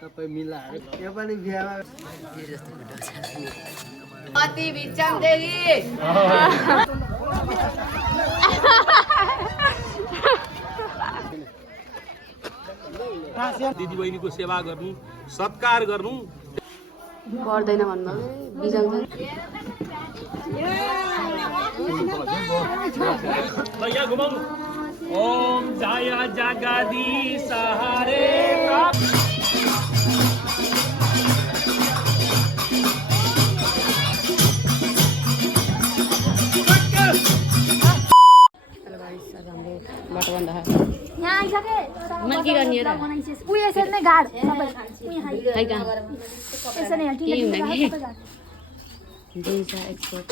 सबै मिलाएर यो पनि बिहामा अति बिचाउँदै दिदीबहिनीको सेवा गर्नु सत्कार गर्नु पर्दैन भन्नु बिजाउँछ यहाँ घुमाउनु ओम जय जगदीश हरे बाटो बन्द यहाँ आइसके मैले के गर्ने र उ यसरी नै गाड सबै खै कहाँ यसरी नै के हुँदा के दिन्छ एक्सपोर्ट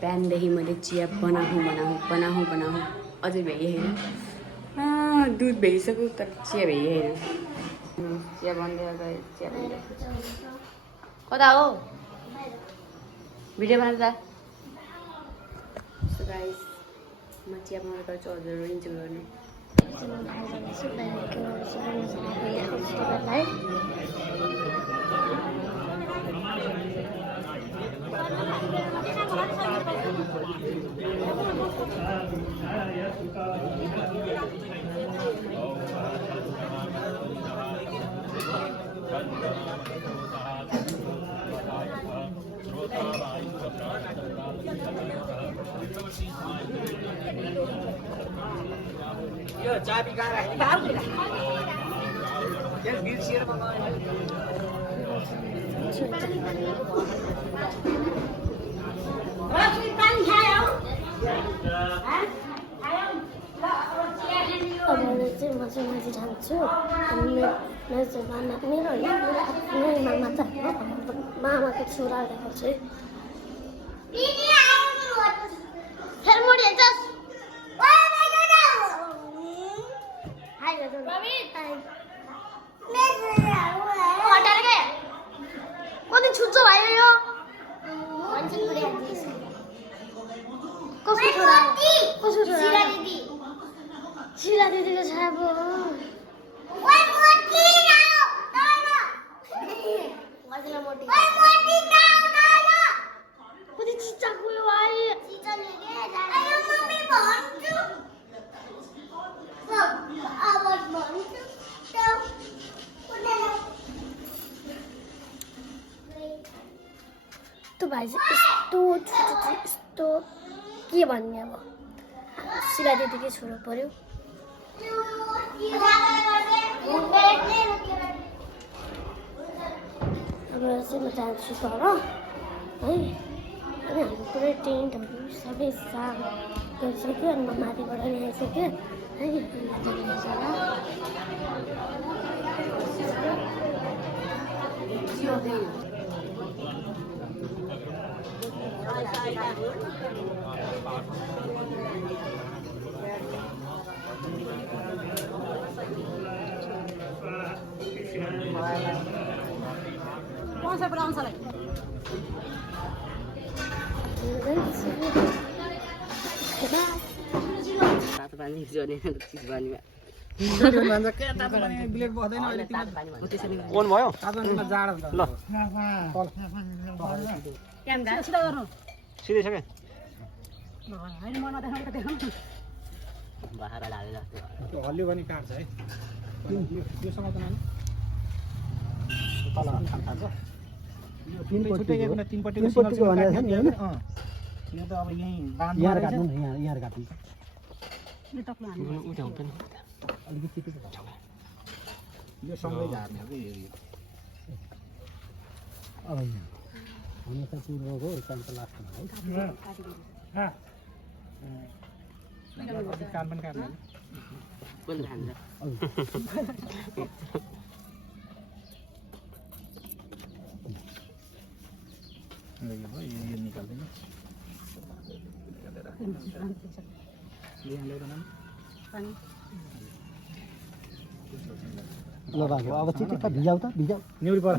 बिहानदेखि मैले चिया बनाऊँ अझै भ्याइएन दुध भ्याइसक्यो तर चिया भ्याइएन चिया बन्दै चिया बन्दै कता हो भिडियो बनाएर गाइस म चिया बनाएर गर्छु हजुरहरू इन्जोय गर्नु यो चाबी कहाँ राख्ने बाहर यस बिर्सिएर मासु ठान्छु मेरो मामा त मामाको छोराले गर्छ कति छुट्छ भाइ यो कसको छोरा शिला दिदीको छोरा पो कति चिच्चाको यो भाइ यस्तो भाइ चाहिँ यस्तो के भन्ने अब शिला दिदीकै छोरो पर्यो अब चाहिँ म जान्छु तर है अनि हाम्रो पुरै टेन्टहरू सबै साफ गरिसक्यो अनि म माथिबाट नि आइसक्यो है कौन सा ब्राउन सा लाइक तातो पानी जोड्ने चिज बानीमा ब्लेड बस्दैन अहिले ओन भयो जाडो ल क्यामेरा छिटो गर्नु सिधै छ के हैन मन देखाउनु देखाउनु बाहिर ढालेर त्यो हल्लियो भने काट्छ है यो समाधान तल खान्छ यो छुटेको कुनै तीनपट्टिको सिंगल भनेको छ नि हैन यो त अब यही बाँध यहाँ काट्नु न यहाँ काट्नु यो टक्ला हान्नु उठ्याउ पनि अलिकति चिपिएको छ यो सँगै झार्ने हो कि अब हामी त पूर्वको कामको लास्टमा है कान पनि काट्नु कुन हान्छ यो निकाल्दैन ल बाबु अब चिटिक्क भिजाउ त भिजाउ न्युरी पर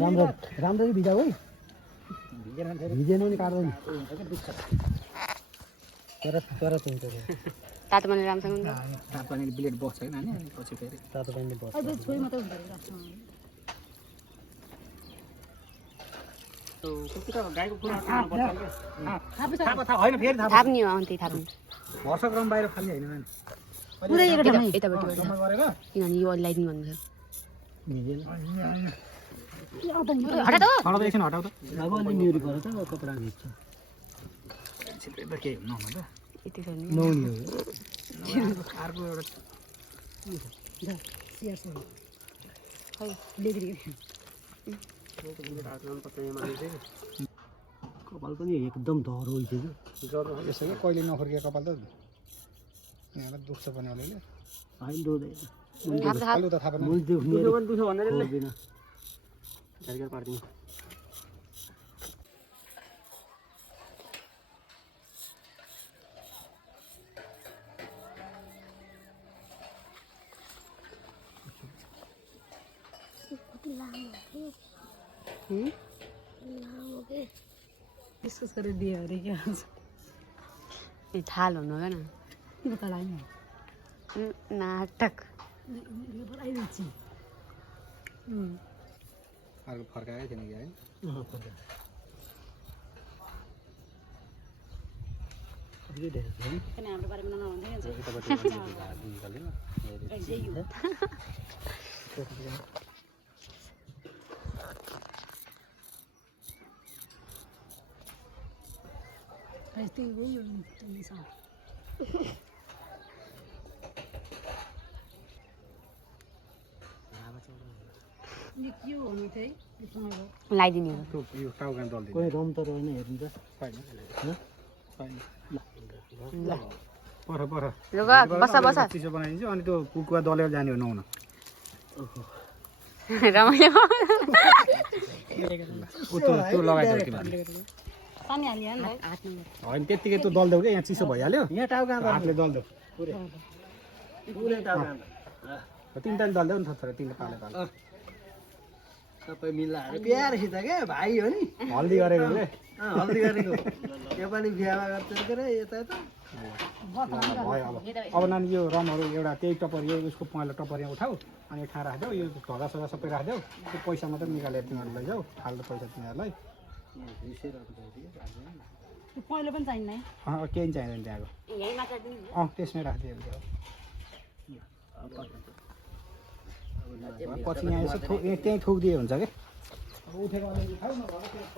राम्ररी भिजाउ है भिजेन भने काट्दैन तर हुन्छ तातो पानी राम्रोसँग हुन्छ तातो पानीले ब्लेड बस्छ हैन अनि पछि फेरि तातो पानीले बस्छ गाईको कुरा होइन फेरि थाप्ने हो अन्त थाप्ने वर्षक्रम बाहिर फाल्ने होइन पुरै एउटा ठाउँमा यताबाट गरेको किनभने यो लाइदिनु भन्नु भिजेन हटा त हटाउँदा एकछिन हटाउ त अब अलि न्युरी गर त कपडा भिज्छ छिटै त केही हुन्न त यति छ नि नहुने हो अर्को कपाल पनि एकदम धरो ହୋଇथ्यो कि यसो क्या कहिले नखर्कियो कपाल त यहाँलाई दुख्छ पनि अलिअलि होइन दुख्दैन अलु त थाहा पनि दुख्छ भन्दैन पार्दिनु डिस्कस गरेर दियो अरे क्या ए थाल हुनु क्या नाटक अर्को फर्काएकै थिएन कि है हाम्रो बारेमा लगाइदिने हो यो टाउका दल्दैन कोही रम त रहेन हेर्नु त बस चिसो बनाइदिन्छु अनि त्यो कुकुवा दलेर जाने हो नुहाउन रमाइलो त्यो लगाइदियो तिमीहरूले होइन त्यत्तिकै त्यो दल्देऊ क्या यहाँ चिसो भइहाल्यो यहाँ टाउका हातले दल्देऊ तिनवटा दल्देऊ नि थोरै तिनवटा पाले पाले सबै मिलाएर प्यारसित क्या भाइ हो नि हल्दी गरेको के हल्दी गरेको यो पनि बिहामा गर्छ के अरे यता यता भयो अब नानी यो रमहरू एउटा त्यही टप्पर यो उसको पहेँलो टप्पर यहाँ उठाऊ अनि खाना राखिदेऊ यो ढगा सगा सबै राखिदेऊ त्यो पैसा मात्रै निकालेर तिमीहरू लैजाऊ फाल्दो पैसा तिमीहरूलाई पहिलो पनि चाहिन्न केही चाहिँदैन त्यहाँको त्यसमै राखिदियो पछि यहाँ यसो त्यहीँ थुकिदिए हुन्छ कि उठेको अलिअलि खाऊ नभए त्यहाँ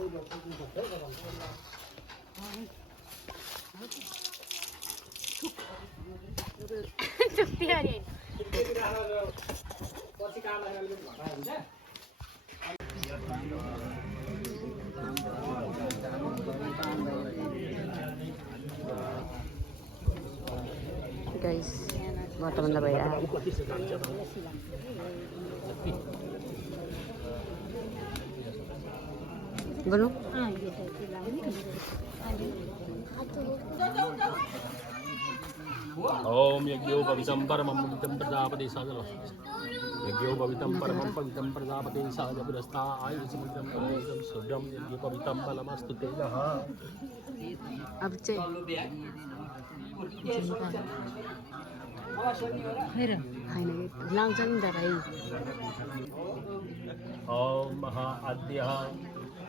पछि काम अलिकति घटायो हुन्छ गाइस वर्तमान त भइरहेको बोलू ओम यज्ञो भवितं परमं पवित्रं प्रजापति सागरो यज्ञो भवितं परमं पवित्रं प्रजापति सागरस्ता आयुष्यमित्रं पवित्रं शुभ्रं यज्ञो भवितं बलमस्तु तेजः अब चाहिँ हैन लाउँछ नि त भाइ ओम महा अद्यः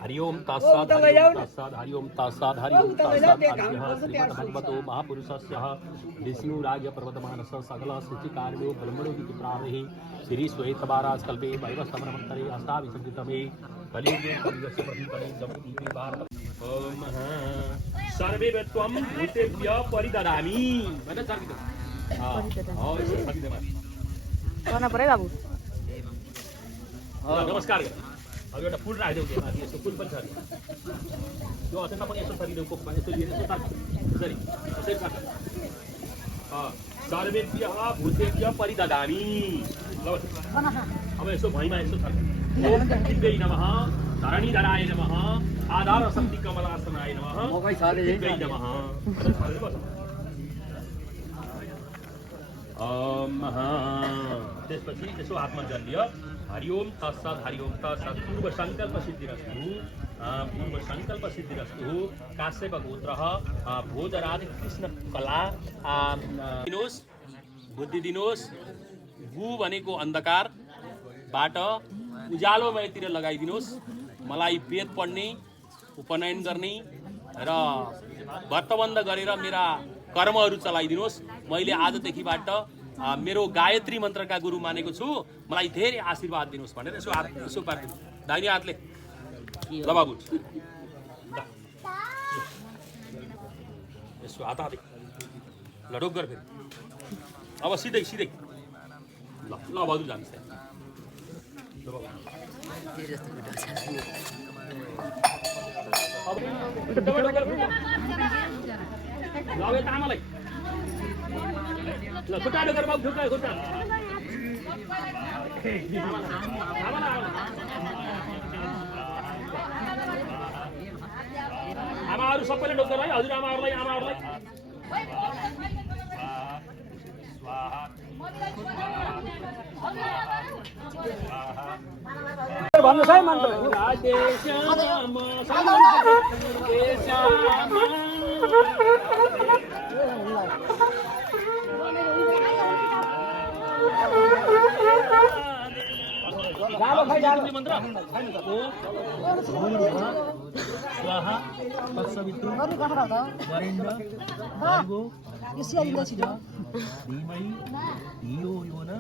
हरि ओम तस्सात् हरि ओम तस्सात् हरि ओम तस्सात् हरि ओम तस्सात् अद्यः श्रीमद्भगवतो महापुरुषस्य विष्णुराज्य पर्वतमानस्य सकल सृष्टिकार्यो ब्रह्मणो विप्रारेः श्री श्वेतवाराज कल्पे वैवस्वतमन्तरे अष्टाविंशतितमे कलियुगे कलियुगस्य प्रथमतमे जम्बूद्वीपे भारत ओम सर्वे त्वं भूतेभ्यः परिददामि भन सर्वे गर्न पर्यो बाबु नमस्कार अब एउटा फुल राखिदेऊ त्यसमा यस्तो फुल पनि छ यो अचेन्ट पनि यसो सकिदेऊ कोकमा यसो लिएर यसो ताक यसरी यसरी काट सर्वेभ्यः भूतेभ्यः परिददामि ल अब यसो भैँमा यसो छ ओम सिद्धै नमः धरणीधराय नमः आधार शक्ति कमलासनाय नमः सिद्धै नमः त्यसपछि यसो हातमा जल लियो हरिओम तत्सत् पूर्व संकल्प सिद्धिरस्तु काश्यप गोत्र भोजराज कृष्ण कला दिनुहोस् बुद्धि दिनुहोस् गु भनेको अन्धकारबाट उज्यालोमयतिर लगाइदिनुहोस् मलाई वेद पढ्ने उपनयन गर्ने र व्रतबन्ध गरेर मेरा कर्महरू चलाइदिनुहोस् मैले आजदेखिबाट मेरो गायत्री मन्त्रका गुरु मानेको छु मलाई धेरै आशीर्वाद दिनुहोस् भनेर यसो पार्दिनु दाहिने हातले ल बाबु यसो हात हात ल ढोक गर फेरि अब सिधै ल बहादुर जानुहोस् त्यहाँ आमालाई ल खुट्टा ढोकेर बाबु खुट्टा आमाहरू सबैले ढोक्छ है हजुर आमाहरूलाई भन्नुहोस् है मन्त्र मन्त्र स्वाहा तत्सवितुः वरेण्यं भर्गो धीमहि धियो यो न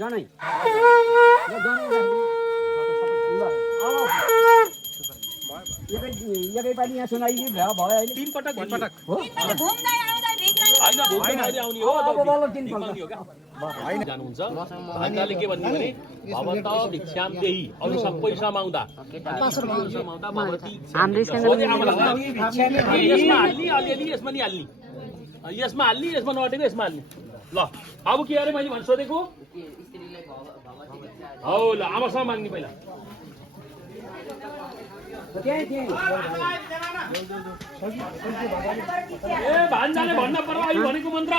जनै एकै पालि यहाँ सुनाइदिनु भयो अहिले 3 पटक हो जानुहुन्छ भान्जाले के भन्नु भने भवत भिक्षाम देही अरु सबै समाउँदा यसमा हाल्ने यसमा नअटेको यसमा हाल्ने ल अब के अरे मैले भन्न सोधेको हौ ल आमासँग माग्ने पहिला ए भान्जाले भन्न पर्ला अहिले भनेको मन्त्र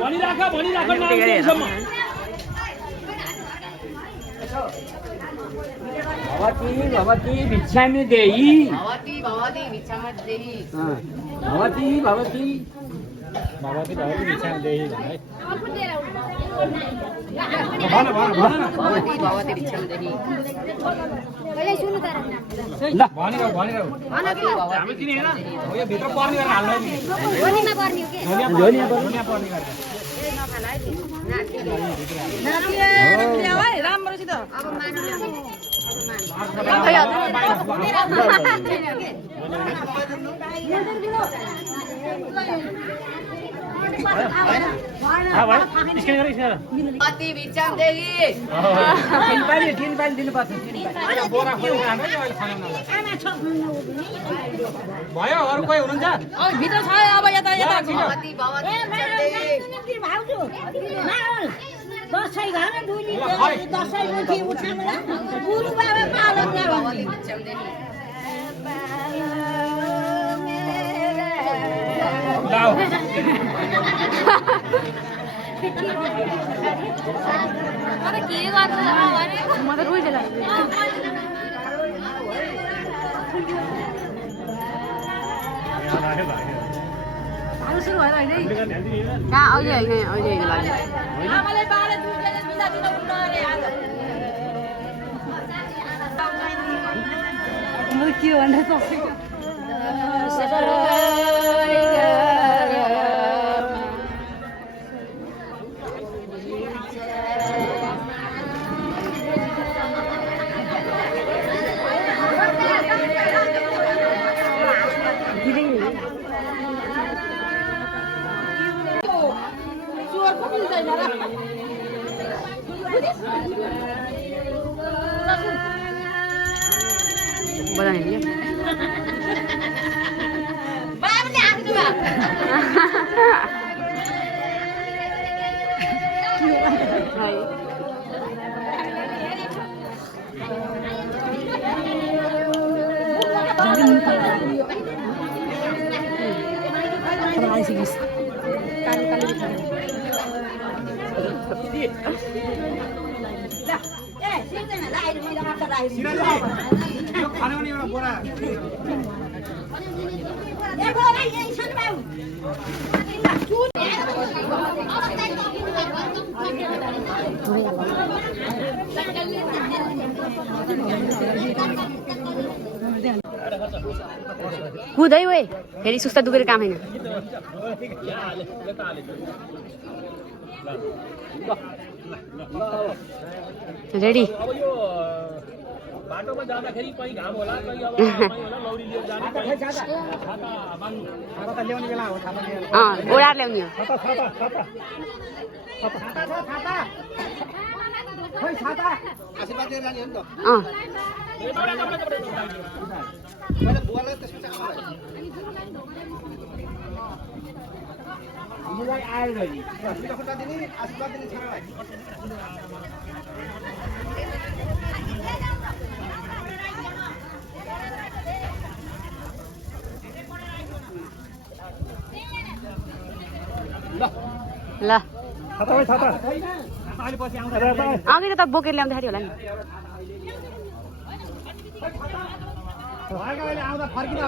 भनिराख नामसम्म भवती भिक्षामि देहि भवती भिक्षामि देहि भवती भिक्षाम देही भवती भिक्षाम देहि भवती भिक्षाम देहि तीन पाली दिनुपर्छ भयो अरू कोही हुनुहुन्छ भित्र छ अब यता भवती दसैँ घर दुली दसैँ मुठी उठाउन गुरु बाबा पालन भवती भिक्षाम देहि म त रोइदिएला सुरु भएर होइन कहाँ अहिले होइन लागि के भनेर बजाउने नि बाबुले आख्नुमा कुदै वे फेरि सुस्ता दुखेर काम होइन रेडी बाटोमा जाँदाखेरि कहीँ घाम होला कहीँ अब होला लौरी लिएर जाने कहीँ छाता बान्नु छाता ल्याउने बेला हो छाता लिएर ओडार ल्याउने हो छाता छाता छाता छाता खै छाता आशीर्वाद लिएर जाने हो नि त मैले बुवालाई त्यसपछि हामीलाई आएर नि खुट्टा दिने आशीर्वाद दिने छोरालाई ल छाता भाइ छाता अहिले पछि आउँदा अघि त बोकेर ल्याउँदाखेरि होला नि अहिले आउँदा फर्किँदा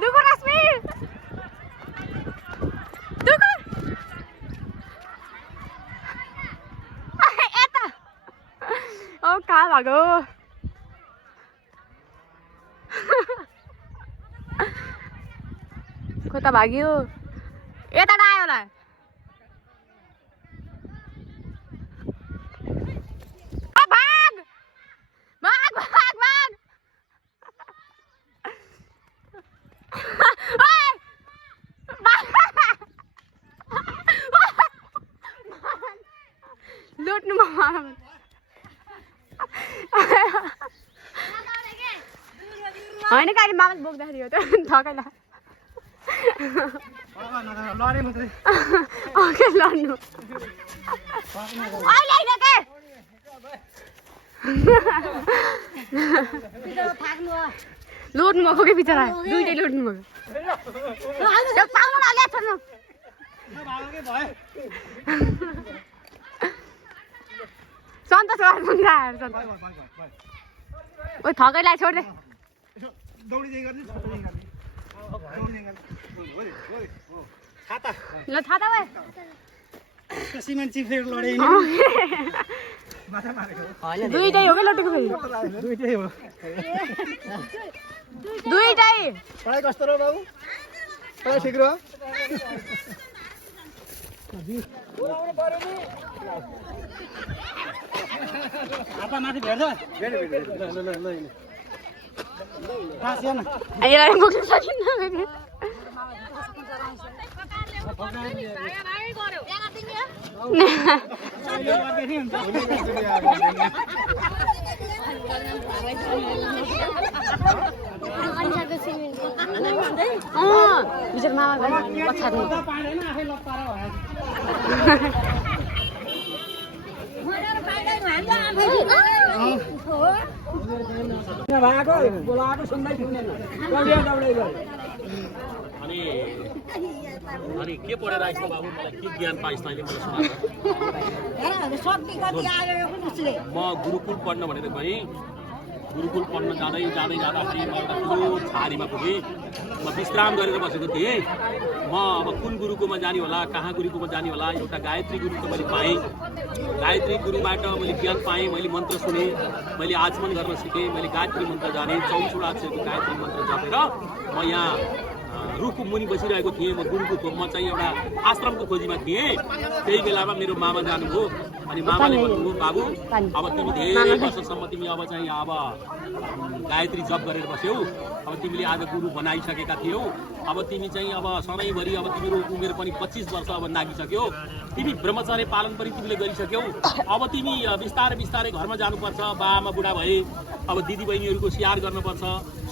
दुखो रश्मि दुखो यता ओ कहाँ भागो कता भाग्यो यता आयो होला भाग भाग भाग भाग लुट्नु होइन कहिले मामा बोक्दाखेरि हो त थकाइला लडे मात्रै ओके लड्नु अहिले होइन के लुट्नु भएको कि बिचरा दुइटै लुट्नु भएको पाउनु नले छोड्नु सन्तोष ओ थकाइलाई छोड दे दौडिँदै गर्ने छाता ल छाता भाइ सिमेन्ट चिप्लेर लडे माथा मारेको दुइटै हो कि लटेको फेरि दुइटै हो दुइटै पढाइ कस्तो रह्यो बाबु पढाइ ठिक रह्यो हातमा माथि भेट्छ यसलाई बोक्न सकिन्न फेरि बिचरा मामा पछाडि अनि के पढेर आइस् बाबु मलाई के ज्ञान पाइस् तैँले मलाई सुना म गुरुकुल पढ्न भनेर गएँ गुरुकुल पढ्न जाँदै जाँदाखेरि म एउटा ठुलो छारीमा पुगेँ म विश्राम गरेर बसेको थिएँ म अब कुन गुरुकोमा जाने होला कहाँ गुरुकोमा जाने होला एउटा गायत्री गुरुको मैले पाएँ गायत्री गुरुबाट मैले ज्ञान पाएँ मैले मन्त्र सुनेँ मैले आचमन गर्न सिकेँ मैले गायत्री मन्त्र जाने 64 अक्षरको गायत्री मन्त्र जपेर म यहाँ रुखको मुनि बसिरहेको थिएँ म गुरुको म चाहिँ एउटा आश्रमको खोजीमा थिएँ त्यही बेलामा मेरो मामा जानुभयो अनि मामाले भन्नुभयो बाबु अब तिमी धेरै वर्षसम्म तिमी अब चाहिँ अब गायत्री जप गरेर बस्यौ, अब तिमीले आज गुरु बनाइसकेका थियौ, अब तिमी चाहिँ अब सधैँभरि अब तिम्रो उमेर पनि 25 वर्ष अब नागिसक्यो, तिमी ब्रह्मचर्य पालन पनि तिमीले गरिसक्यौ, अब तिमी बिस्तारै बिस्तारै घरमा जानुपर्छ, बाआमा बुढा भए, अब दिदीबहिनीहरूको स्याहार गर्नुपर्छ,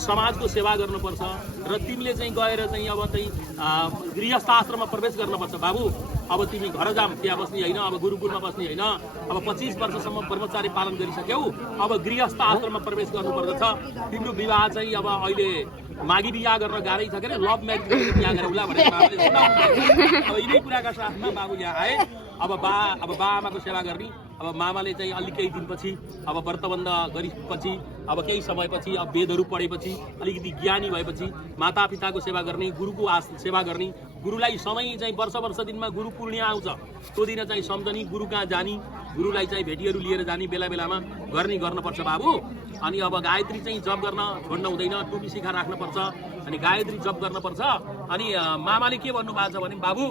समाजको सेवा गर्नुपर्छ र तिमीले चाहिँ गएर चाहिँ अब चाहिँ गृहस्थ आश्रममा प्रवेश गर्नुपर्छ बाबु। अब तिमी घर जाम त्यहाँ बस्ने होइन, अब गुरुकुलमा बस्ने होइन, अब 25 वर्षसम्म ब्रह्मचारी पालन गरिसक्यौ, अब गृहस्थ आश्रममा प्रवेश गर्नुपर्दछ। तिम्रो विवाह चाहिँ अब अहिले मागी बिहा गर्न गाह्रै छ के अरे, लभ म्यारेज गरेर बिहा गरेर होला भनेर बाबुले सुनाउनु। अब यिनै कुराका साथमा बाबु यहाँ आए। अब बाआमाको सेवा गर्ने, अब मामाले चाहिँ अलि केही दिनपछि अब व्रतबन्ध गरेपछि, अब केही समयपछि अब वेदहरू पढेपछि, अलिकति ज्ञानी भएपछि मातापिताको सेवा गर्ने, गुरुको सेवा गर्ने, गुरुलाई सधैँ चाहिँ वर्ष दिनमा गुरु पूर्णिमा आउँछ, त्यो दिन चाहिँ सम्झनी, गुरु कहाँ जाने, गुरुलाई चाहिँ भेटीहरू लिएर जाने बेला बेलामा गर्नुपर्छ बाबु। अनि अब गायत्री चाहिँ जप गर्न छोड्न हुँदैन, टुपी शिखा राख्नुपर्छ, अनि गायत्री जप गर्नुपर्छ। अनि मामाले के भन्नुभएको छ भने बाबु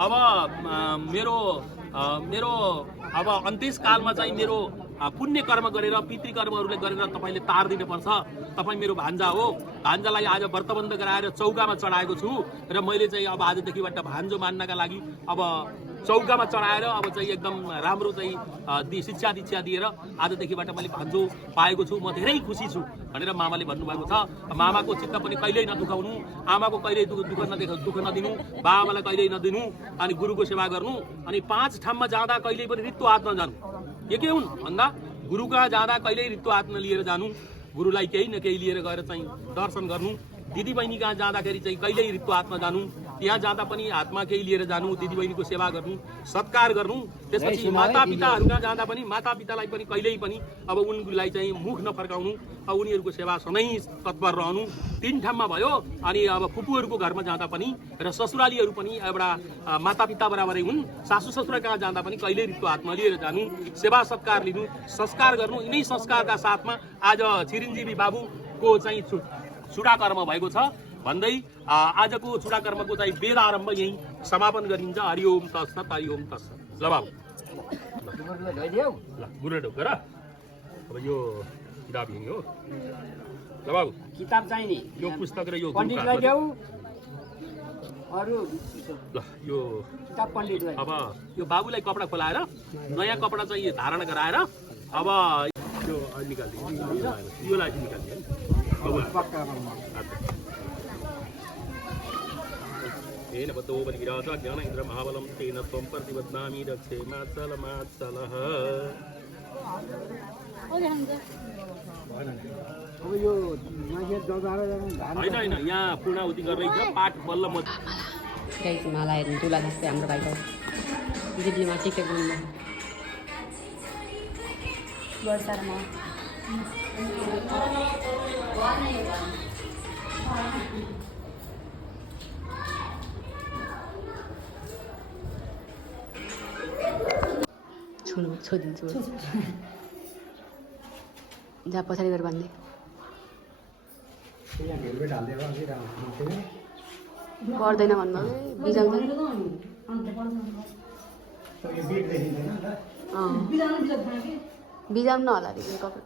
अब मेरो अब अन्त्येशकालमा चाहिँ मेरो पुण्य कर्म गरेर पितृकर्महरूले गरेर तपाईँले तार दिनुपर्छ। तपाईँ मेरो भान्जा हो, भान्जालाई आज व्रतबन्ध गराएर चौकामा चढाएको छु र मैले चाहिँ अब आजदेखिबाट भान्जो मान्नका लागि अब चौकामा चढाएर अब चाहिँ एकदम राम्रो चाहिँ शिक्षा दीक्षा दिएर आजदेखिबाट मैले भान्जो पाएको छु, म धेरै खुसी छु भनेर मामाले भन्नुभएको छ। मामाको चित्त पनि कहिल्यै नदुखाउनु, आमाको कहिल्यै दुःख नदिनु, बाबालाई कहिल्यै नदिनु, अनि गुरुको सेवा गर्नु, अनि 5 ठाउँमा जाँदा कहिल्यै पनि रित्तो हात नजानु। के हुन् भन्दा गुरु कहाँ जाँदा कहिल्यै रित्तो हात नलिएर जानु, गुरुलाई केही न केही लिएर गएर चाहिँ दर्शन गर्नु। दिदीबहिनी कहाँ जाँदाखेरि चाहिँ कहिल्यै रित्तो हात नजानु, त्यहाँ जाँदा पनि हातमा केही लिएर जानु, दिदीबहिनीको सेवा गर्नु, सत्कार गर्नु। त्यसपछि मातापिताहरू कहाँ जाँदा पनि मातापितालाई पनि कहिल्यै पनि अब उनीहरूलाई चाहिँ मुख नफर्काउनु, अब उनीहरूको सेवा सधैँ तत्पर रहनु। 3 ठाउँमा भयो। अनि अब फुपूहरूको घरमा जाँदा पनि र ससुरालीहरू पनि एउटा मातापिता बराबरै हुन्, सासू ससुरा कहाँ जाँदा पनि कहिल्यै रित्तो हात नलिएर जानु, सेवा सत्कार लिनु, संस्कार गर्नु। यिनै संस्कारका साथमा आज चिरञ्जीवी बाबुको चाहिँ चुडाकर्म भएको छ भन्दै आजको चुडाकर्मको चाहिँ वेद आरम्भ यही समापन गरिन्छ। हरिओम तत्सत, हरिओम तत्सत। ल बाबु गुरु ढोकेर अब यो किताब यही हो। ल बाबु किताब चाहिँ नि यो पुस्तक र यो पण्डितलाई देऊ, अरू ल यो किताब पण्डितलाई। अब यो बाबुलाई कपडा खोलाएर नयाँ कपडा चाहिँ धारण गराएर अब यो निकालिदिनु, यो लागि निकालिदिनु। तेन बतो बलिराज ज्ञान इंद्र महाबलम तेन त्वं प्रतिबध्नामि रक्षे माचलः। अब यो मान्छे जगाएर होइन यहाँ पूर्णाहुति गर्दैछ, पाठ बल्ल म गाइस मलाई हेर्नु तुला जस्तै हाम्रो भाइको दिदीमा टिकेको हुँदैन वर्षामा छोदिन्छु जहाँ पछाडि गएर बाँध्दै पर्दैन भन्नु बिजाउँछ बिजाउनु होला कपडा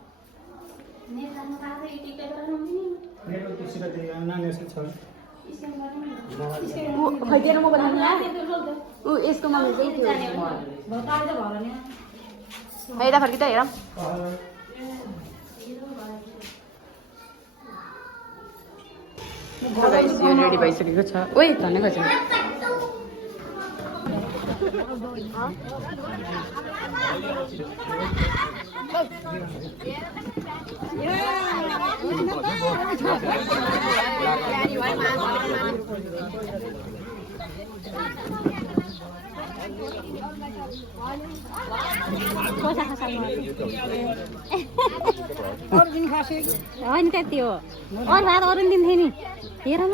खैदिएर मोबाइल ऊ यसको मम्मी चाहिँ यता फर्किँदा हेरौँ यो रेडी भइसकेको छ। ओइ धन्यवाद छ अरू दिन खासे होइन त्यति हो, अरू भात अरू दिन थियो नि। हेर न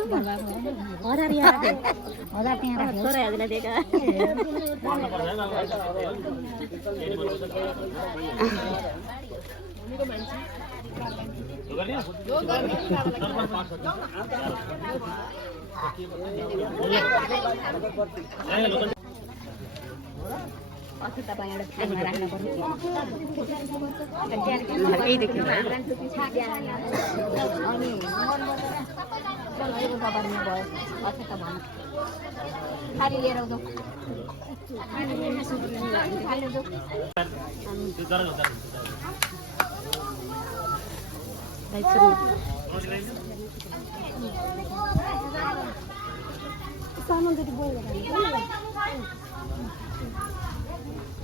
1000 यहाँ 1000 त्यहाँ छोरा हजुरलाई दिएका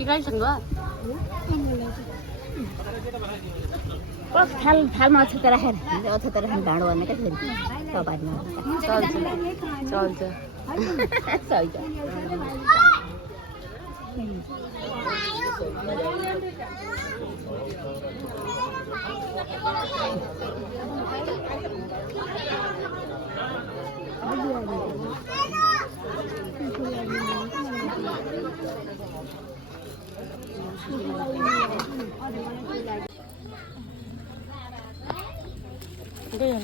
Ikai सँगै थालमा अछुता राखेर अछुता राखेर भाँडो भन्ने क्या फेरि तपाईँहरू चल्छ सही छ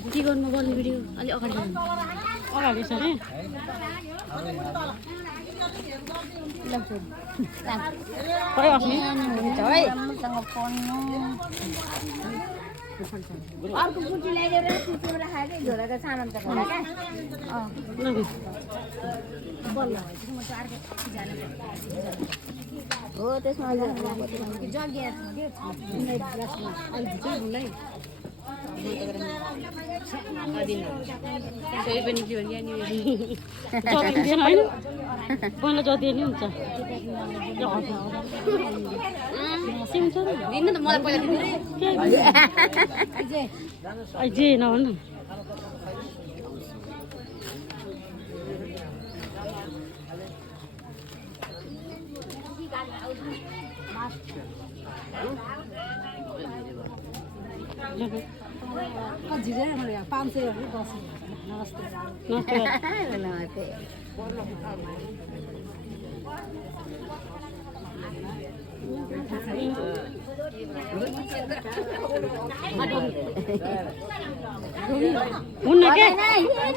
के गर्नु गर्ने भिडियो अलि अगाडि छ अरे खै अस्ति अर्को कुटी ल्याइदिएर कुटीमा राखेको झोला त सामान त होला क्या हो त्यसमा सोही पनि के भने जतिदिएन होइन पहिला जति नि हुन्छ दिनु त मलाई पहिला जे नभन्नु हुन्न के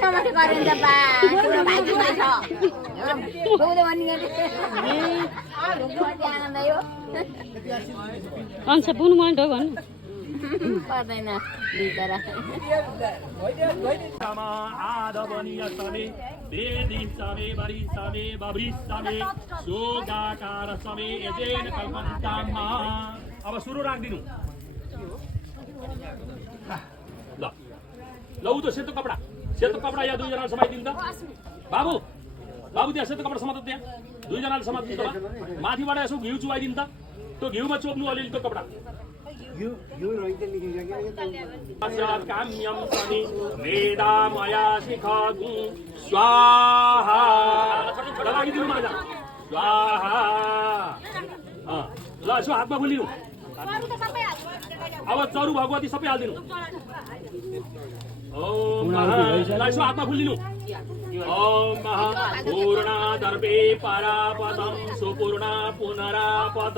टमाटर गरिन्छ बा पुरो भाजीमा छ दुधे भन्ने अन्स पुग्नु मन ढो भन्नु पर्दैन बिचरा आदवनीय समे वेदी समे बरी समे बब्री समे सोगाकार समे एजेन कल्पन्तामा अब सुरु राख्दिनु ल ल उ त सेतो कपडा यहाँ दुईजना समाइदिनु त बाबु त्यहाँ सेतो कपडा समात त्यहाँ दुईजनाले समात्नु त माथिबाट यसो घिउ चुवाइदिनु त त्यो घिउमा चोप्नु अलिअलि त्यो कपडा काम्यम सनि वेदामया शिखगु स्वाहा लगाइदिनु माजा स्वाहा ल यसो हातमा बोलिनु अब चरु भगवती सबै हालिदिनु ओम यसो हातमा फुलिनु ओम पूर्णा दर्पे परापदम सुपूर्णा पुनरापद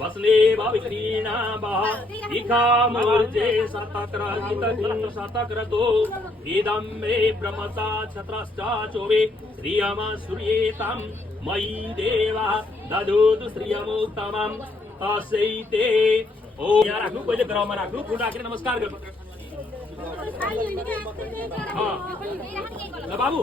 वस्ले भवित्रीणा बह इखा मूर्जे शतक्रतो इदं मे ब्रह्मचा छत्रश्च चोवे श्रियम सूर्येतं मयि देवः ददुतु श्रियमुत्तमं तस्यैते ओ यहाँ राख्नु पहिले ग्रहमा राख्नु फुल राखेर नमस्कार गर्नु ल बाबु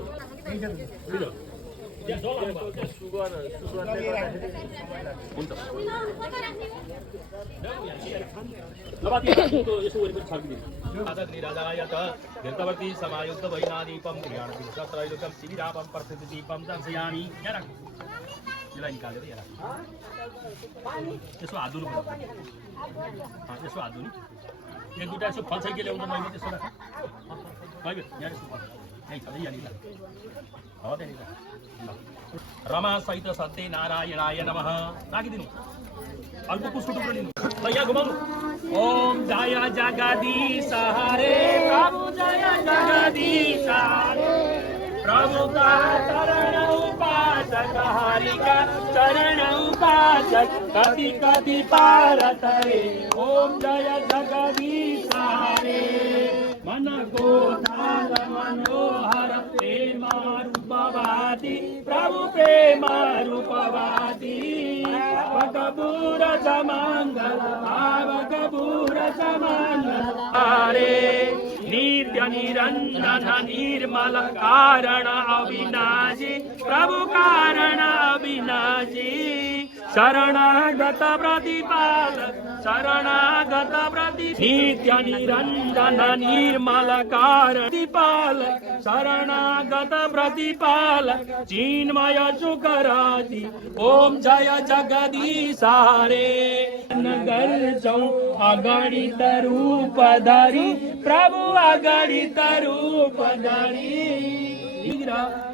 घृतवर्ती समायुक्त वैनादीपम त्रैलोक्यम श्रीरामम प्रसिद्धीपम दर्शयामि यसलाई निकालेर यहाँ यसो हात धुनु यसो हात धुनु एक दुईवटा यसो फल छैन ल्याउँदा मैले त्यसो राख यहाँ हो त्यहाँनिर रमा सहित सत्य नारायणाय नमः राखिदिनु अर्को पुष्प टुक्रो लिनु ल यहाँ घुमाउनु ओम जय जगदीश हरे प्रभु जय जगदीश हरे प्रभु का चरण उपासक हरि का चरण उपासक कति कति पारत रे ओम जय जगदीश हरे मन को धार मनोहर प्रेम रूपवादी प्रभु प्रेम रूपवादी कपूरच मंगल भावकपूरच मंगल हरे नित्य निरंजन निर्मल कारण अविनाशी प्रभु कारण अविनाशी शरणागत प्रतिपालक शरणागत प्रति नित्य निरंजन निर्मल कारण प्रतिपालक शरणागत प्रतिपालक चिन्मय सुखराति ओम जय जगदीश हरे नगर चौ अगणित रूप धरी प्रभु अगणित रूप धरी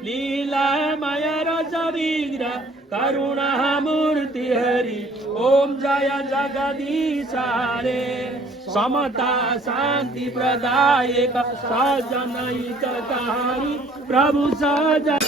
लीलामय रस विग्रह करुणा मूर्ति हरि ओम जय जगदीश हरे समता शांति प्रदायक सजनहितकारी प्रभु सजन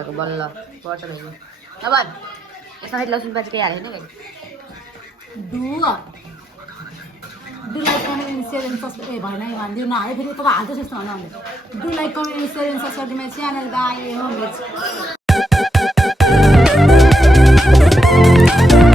खाएको बल्ल पर्छ रहेछ अब यसमा लसुन प्याज केही हालेन नि Do like, comment, and share and subscribe. Do not do like, comment, and share and subscribe to my channel. Bye.